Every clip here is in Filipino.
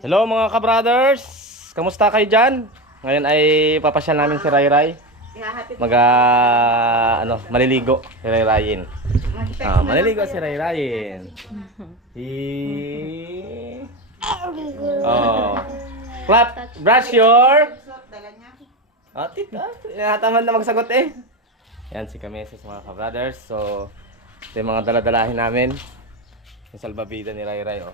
Hello mga ka-brothers! Kamusta kayo dyan? Ngayon ay papasyal namin si Ray Ray. Maliligo si Ray Rayin. Maliligo si Ray Rayin. Clap, brush your... Tamad na magsagot eh. Yan si Kameses mga ka-brothers. So, ito yung mga daladalahin namin. Yung salbabida ni Ray Ray, oh.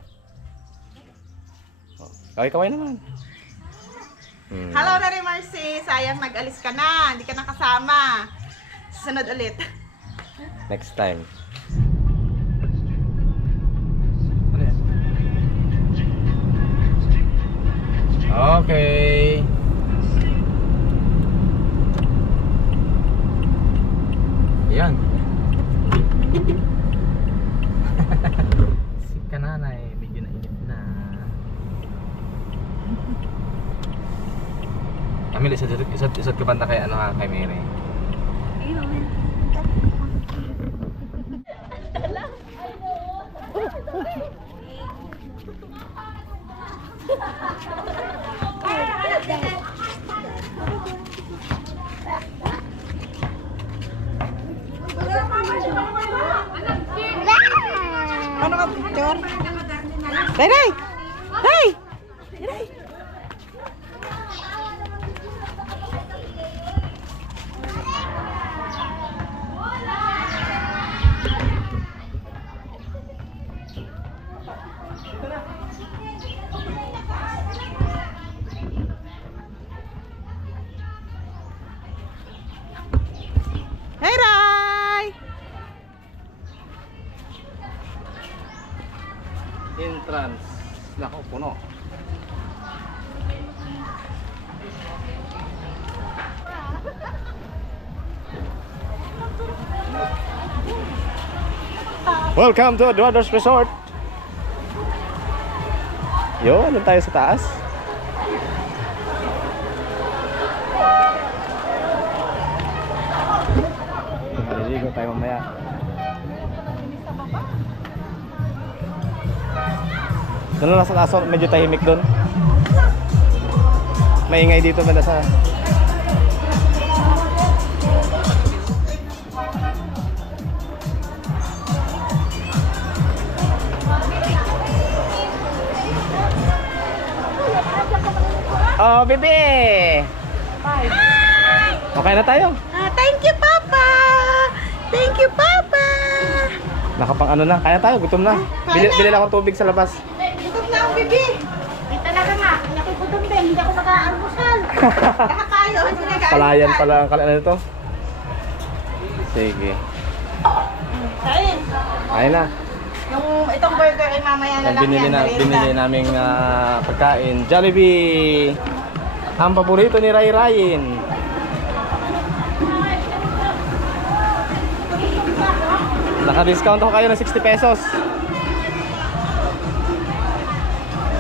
Kaway-kaway naman. Hello Rary Marcy, sayang nag-alis ka na, hindi ka nakasama. Susunod ulit. Next time. Okay. Yan. Si kananay, medyo nainit na. Kami isot ka banda kay kay Mary. Ano ka picture? Ray! Ray! Ray! Hey, Ray! Entrance. Nako, puno. Welcome to Eduardo's Resort. Yo, ano tayo sa taas? Maliligo tayo mamaya. Doon lang sa kaso, medyo tahimik doon. Maingay dito banda sa... Oh, bebe! Okay na tayo. Thank you, Papa! Thank you, Papa! Nakapang ano na, kaya tayo, gutom na. Bili lang akong tubig sa labas. Gutom na ang bibi. Eh talaga nga, nakugutom din, hindi ako maka-almusal. Kakayo, hindi nag-almusal. Palayan pala ang kalaan nito. Sige. Kain. Ayun na. Yung itong burger ay mamaya na Yan, lang yan. binili naming pagkain. Jollibee! Ang paborito ni Ray Rayin. Naka-discount ako kayo ng 60 pesos.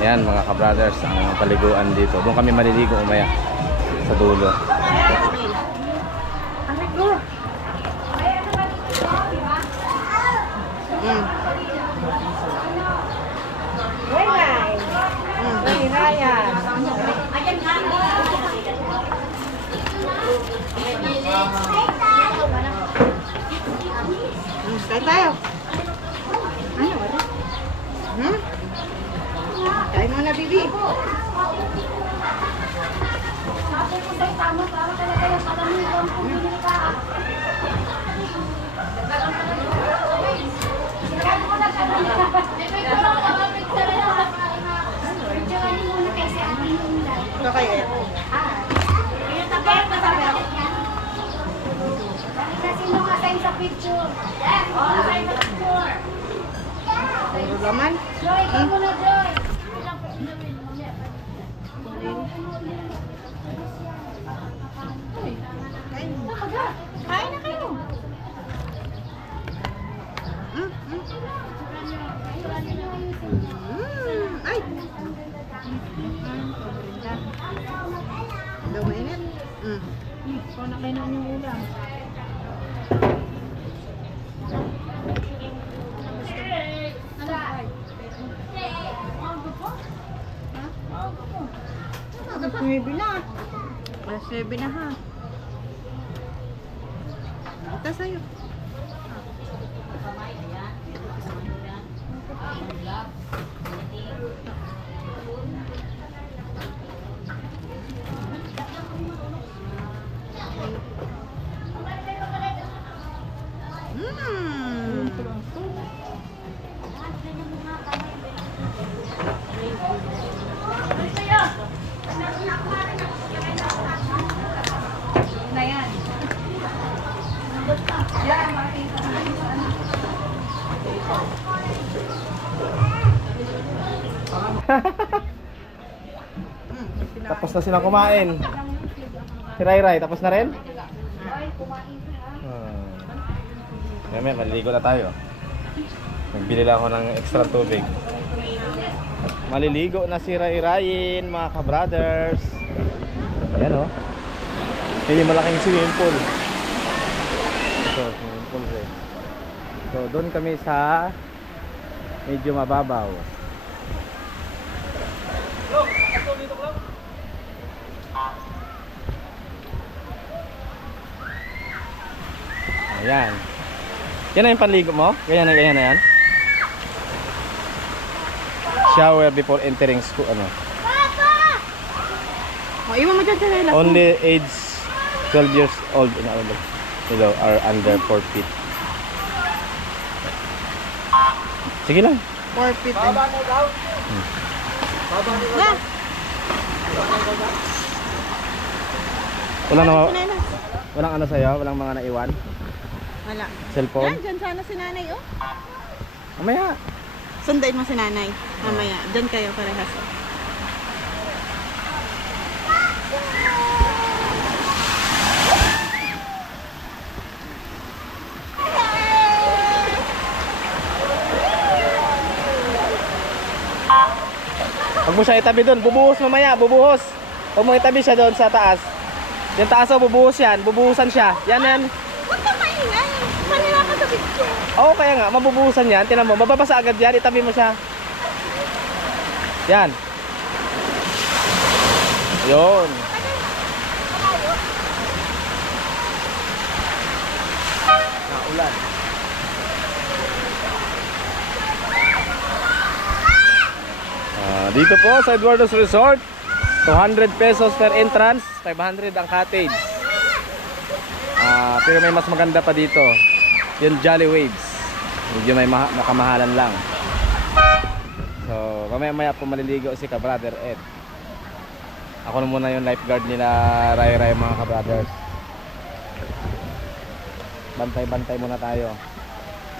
Yan mga ka-brothers, ang paliguan dito. Doon kami maliligo umaya sa dulo. Kain tayo. Ano wala? Kain mo na, bibi. Ito kayo. Sino ka sign sa picture? Oh, sign sa picture. Puro laman. Joy, ikaw na Joy. Kain na kayo. Ay! Daw mainit? Ikaw na kayo ng ulam. 9 na. Alas 9 na ha. Ito sa'yo. Na yan. Tapos na silang kumain. Si Rai Rai, tapos na rin? Ay, kumain ka. May maliligo na tayo. Nagbili lang ako ng extra tubig. Maliligo na si Rai Rayin, mga ka-brothers. Ayan o. Hindi malaking swimming pool. Ito, swimming pool rin. So, doon kami sa medyo mababaw. Ayan. Yan na yung panligo mo? Ganyan na yan? Shower before entering school, ano? O, iwan mo dyan sa nila. Only age 12 years old and below are under 4 feet. Sige lang. 4 feet. Na! Walang ano sa'yo? Walang mga naiwan? Wala. Cellphone? Yan, dyan sana si nanay, oh. Mamaya. Sundain mo si nanay. Mamaya. Dyan kayo parehas. Oh. Huwag mo siya itabi doon. Bubuhos mamaya. Bubuhos. Huwag mo itabi siya doon sa taas. Yung taas o, bubuhos yan. Bubuhusan siya. Yan. Huwag ka maingay. Kanila ka sa picture. Oo, kaya nga. Mabubuhusan yan. Tinan mo. Mababasa agad yan. Itabi mo siya. Yan. Yun. Naulan. Dito po sa Eduardo's Resort, 200 pesos per entrance, 500 ang cottage. Pero may mas maganda pa dito. Yung Jolly Waves. Medyo may makamahalan lang. So, mamaya po maliligo si ka-brother Ed. Ako na muna yung lifeguard nila Rai Rai, mga ka-brothers. Bantay-bantay muna tayo.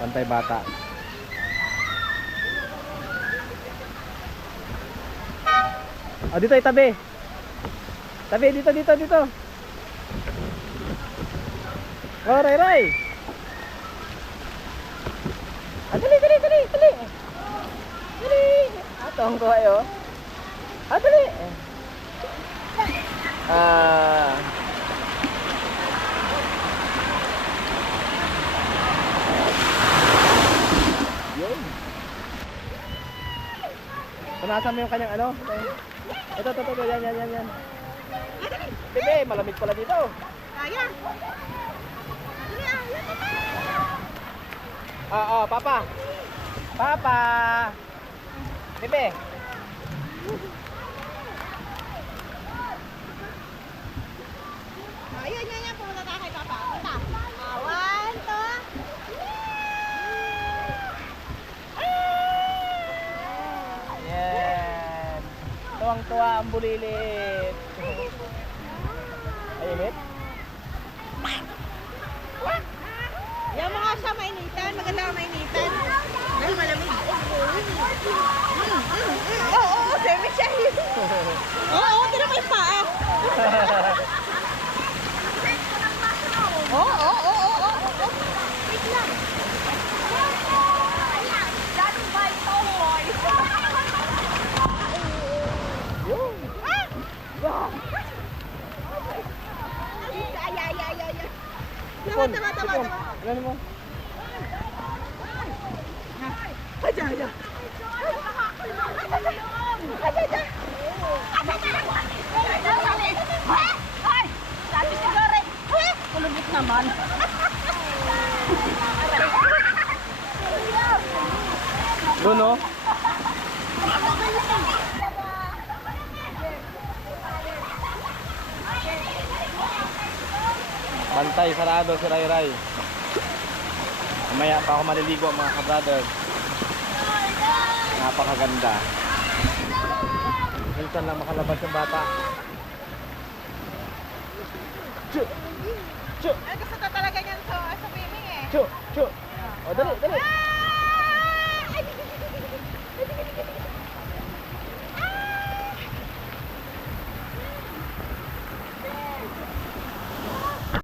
Bantay bata. Dito itabi. Tabi dito. Oh, Rai Rai. Dali. Dali. Atong ko ayo. Dali. Yun. Punasan mo yung kanyang ano? Ito, yan. Bebe, malamig pala dito. Kaya. Papa. Bebe. Ayun. Pumunta tayo kay Papa. Punta. 1, 2. Yan. Tuwang-tuwa ang bulilit. Ayunit? Yan mga siya mainitan. Maganda ka mainitan. Dahil malamig. Oo, semi siya. Oo, tira mo yung paa. Oo. Wait lang. Daddy by Tomboy. Tama. Ilan mo? Aja. Doon, no? Bantay, sarado si Ray Ray. Mamaya pa ako maliligo mga ka-brother. Napakaganda. Minsan lang makalabas yung bata. Chu! Chu! Ay, gusto na talaga niyan sa swimming eh. Chu! Chu! O, dali, dali!